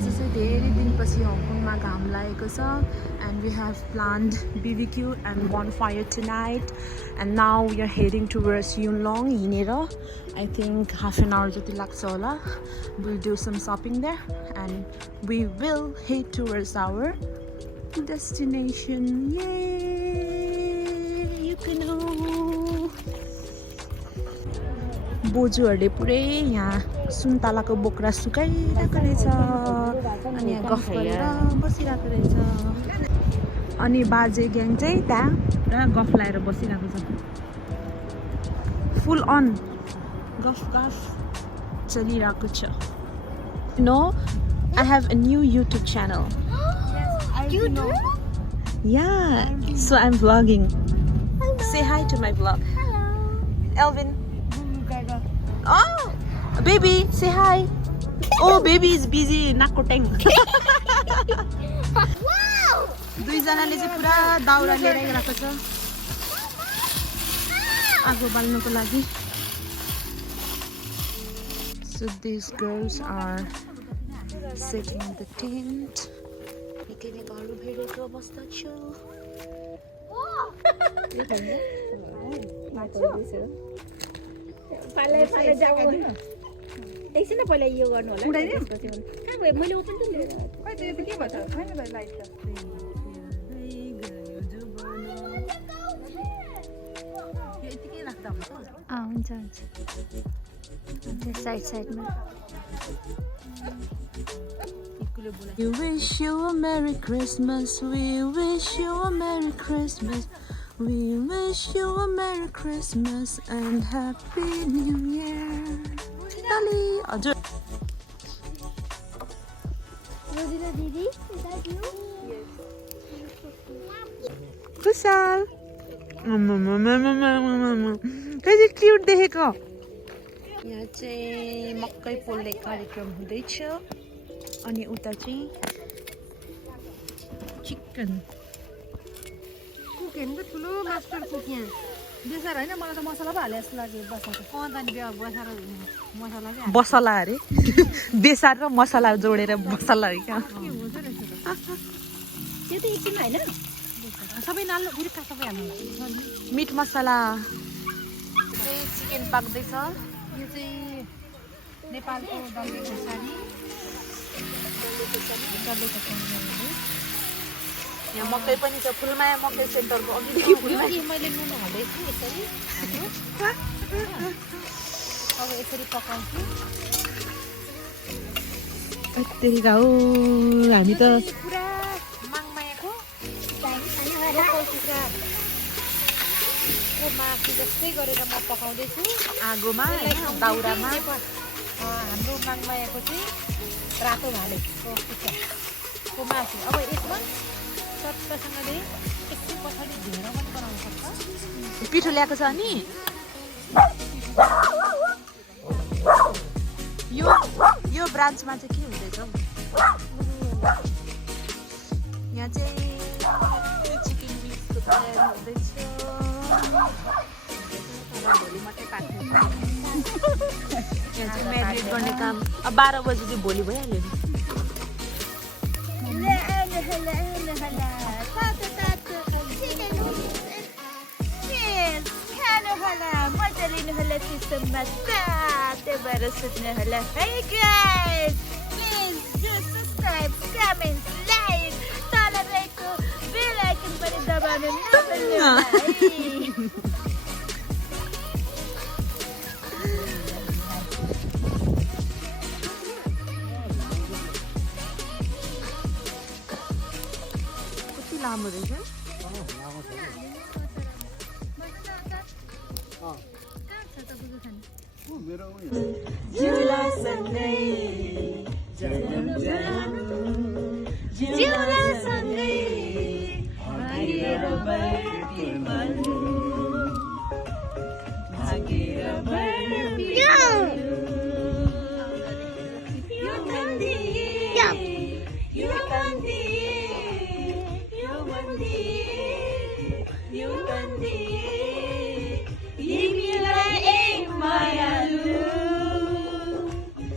आज चाहिँ धेरै दिनपछि हङकङमा घाम लागेको छ and we have planned BBQ and bonfire tonight and now we are heading towards Yunlong हिँडेर I think half an hour जति लाग्छ होला. We'll do some shopping there and we will head towards our destination. Yay! You can know. बोजूहरूले पुरै यहाँ सुन्तलाको बोक्रा सुकाइरहेको रहेछ अनि यहाँ गफ गरेर बसिरहेको रहेछ अनि बाजे ग्याङ चाहिँ त्यहाँ पुरा गफ लाएर बसिरहेको छ फुल अन गफ चलिरहेको छ. No I have a new YouTube channel. Yeah, so I'm vlogging. Say hi to my vlog. Elvin. Oh, baby, say hi. Oh, baby is busy. Nakoteng. Wow! दुईजनाले चाहिँ पुरा दाउरा लिएर आइरहेको छ आगो बाल्नको लागि. So these girls are setting the tent. निकै घरु भेडेको अवस्था छ. पाले जाऊ एकछिन पहिला यो गर्नु होला त्यसपछि कहाँ गयो मैले ओपन त खै त यो त के भन्छ छैन भाइ लाइट त यो यतिकै राख्दा हुन्छ हुन्छ साइडमा. We wish you a Merry Christmas. We wish you a Merry Christmas. We wish you a Merry Christmas and Happy New Year. Dali, हजुर. Rodina Didi, is that you? Yes. कुशल. कति क्युट देखेको. यहाँ चाहिँ मकै पोल्ने कार्यक्रम हुँदैछ अनि उता चाहिँ चिकन कुक हेर्नु ठुलो मास्टर कुक यहाँ बेसार होइन मलाई त मसला पो हाले जस्तो लाग्यो बसाको अनि बसार मसला क्या बसला अरे बेसार र मसला जोडेर बसला हो क्या. के हुन्छ रहेछ त्यो त एकछिनमा होइन सबै नाल्नु फेरि सबै हाल्नु मिट मसला चाहिँ चिकन पाक्दैछ. यो चाहिँ नेपालको डल्ले खोर्सानी यहाँ मकै पनि छ. फुलमाया मकै सेन्टरको अघिदेखि फुलमाया मैले नुन हाल्दैछु यसरी अब यसरी पकाउँछु. कतिका हो हामी त पुरा माङमायाको मासु जस्तै गरेर म पकाउँदैछु आगोमा दाउरामा. हाम्रो माङमायाको चाहिँ रातो भालेको कुखुराको मासु. अब यसमा सट्टासँगले एकछिन पछाडि ढेँडो पनि बनाउनु सक्छ. पिठो ल्याएको छ नि यो ब्रान्चमा चाहिँ के हुँदैछ यहाँ चाहिँ चिकन मिक्सको तयारी हुँदैछ. भोलि मात्रै पाक्ने. यहाँ चाहिँ म्यारिनेट गर्ने काम अब 12 बजी चाहिँ भोलि भइहाल्यो नि. Hey guys, please do subscribe, comment, like, tolerate, bell icon पनि दबाउनु नभुल्नु. कति लामो रहेछ. जिउला सँगै भागेर बर्ती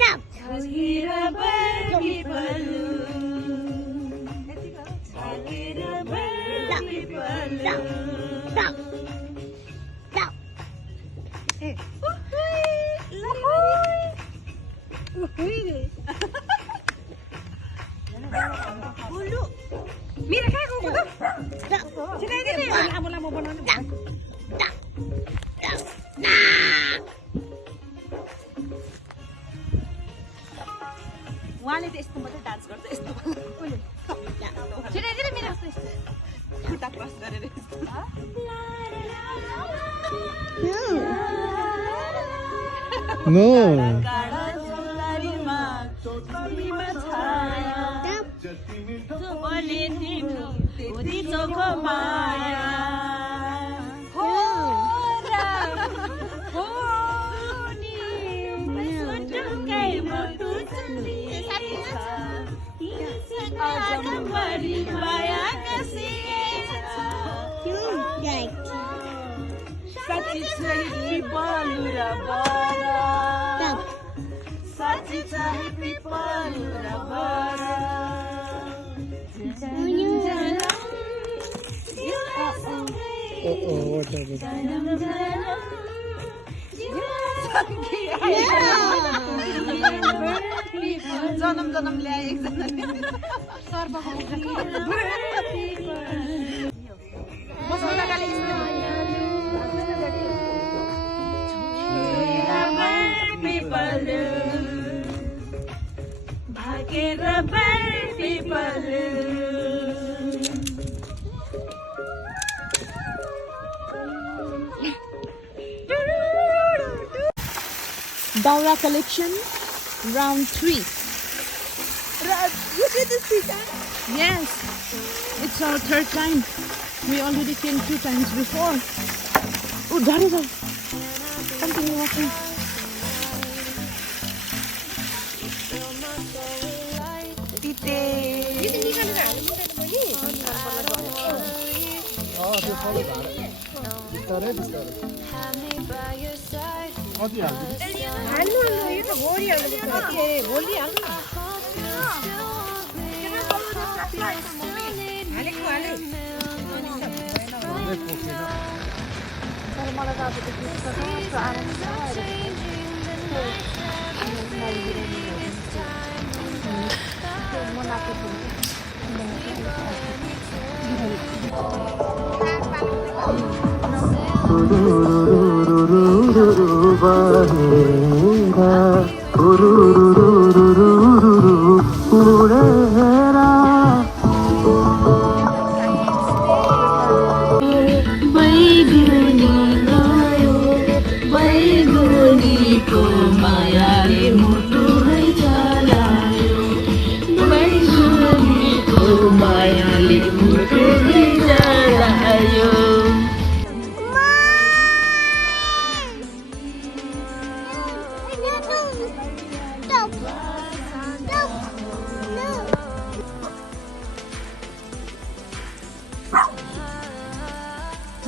Stop. Mira kaya kung ito. Sila ini lamo-lamo बनाउने भयो. उहाँले त यस्तो मात्रै डान्स गर्छ यस्तो Sila mira. खुट्टा क्रस गरेर No. काडा झोलारीमा चोचीमा छाया बोले तिम्रो त्यति चोखो माया हो र हो नि सुटुकै मुटु चुलिएछ अजम्बरी माया कसिएछ साँच्ची चाहिँ पिपलु र बरा साँच्ची चाहिँ पिपलु र बरा What happened? जन्म ल्याए एकजनाले भागेर Piplu Daura collection, round 3. You did this weekend? Yes, it's our third time. We already came 2 times before. Oh, that is a continue walking.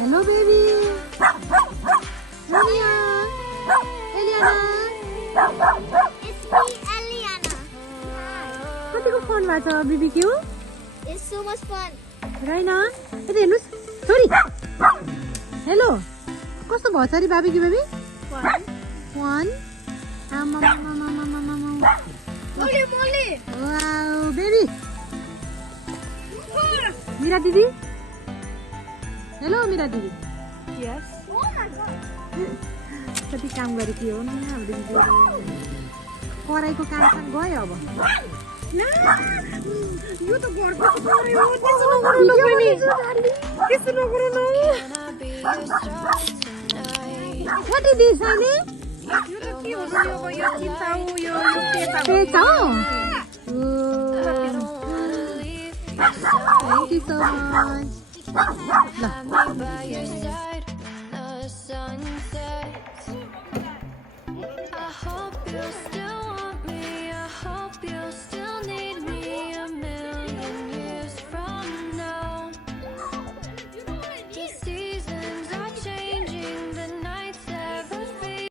Hello, baby. Eliana. It's me, Eliana. कतिको fun भएको छ BBQ? It's so much fun. राइना यता हेर्नुस् छोरी hello कस्तो भयो छ रे BBQ baby? 1 Molly, Molly. Wow baby Mira दिदी हेलो मिरा दिदी Yes. Oh my god. कति काम गरेको हो नि हाम्रो दिदी कराईको काम गयो अब यो त घरको कराई हो त्यसो नगर्नु न बहिनी त्यसो नगर्नु न What is this, honey? यो त के हो यो अब यो चिप्सा हो यो पेचा हो Pesa. Thank you so much.